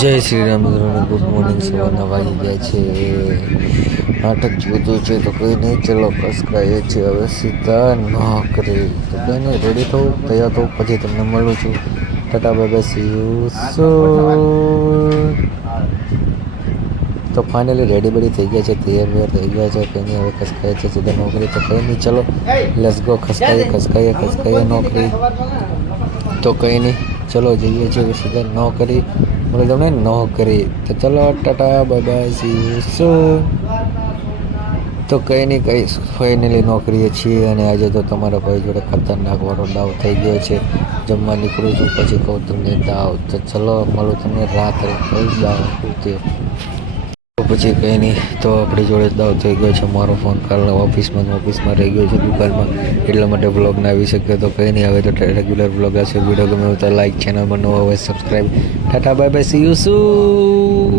જય શ્રી રામ મિત્રોને good morning. સવારના વાગી ગયા છે 8 જેવું છે તો કંઈ નહીં, ચલો કસકાઈએ છે હવે સીધા નોકરી. તો કંઈ નહીં, રેડી થવું, તૈયાર થવું, પછી તમને મળું છું. Tata bye bye, C you સૂન. તો ફાઇનલી રેડી બેડી થઈ ગયા છે, તૈયાર વૈયાર થઈ ગયા છે. કંઈ નહીં, હવે ખસકાય છે સીધા નોકરી. તો કંઈ નહીં, ચલો લેટ્સ ગો. ખસકાઈએ નોકરી. તો કંઈ નહીં, ચલો જઈએ છીએ સીધા નોકરી. બોલે તમને નોકરી. તો ચલો Tata bye bye, C you સૂન. તો કંઈ નહીં, કંઈ ફાઇનલી નોકરીએ છીએ. અને આજે તો તમારા ભાઈ જોડે ખતરનાક વાળો દાવ થઈ ગયો છે. જમવા નીકળું છું, પછી કહું તમને દાવ. તો ચલો મળું તમને રાત્રે કઈ દાવ તે. તો પછી કંઈ નહીં, તો આપણી જોડે દાવ થઈ ગયો છે. મારો ફોન કાલ ઓફિસમાં રહી ગયો છે, દુકાનમાં, એટલા માટે બ્લોગ ના આવી શક્યો. તો કંઈ નહીં, હવે તો રેગ્યુલર બ્લોગ હશે. વિડીયો ગમે તો લાઈક, ચેનલમાં નવા હોય subscribe. Tata bye bye, C you soon.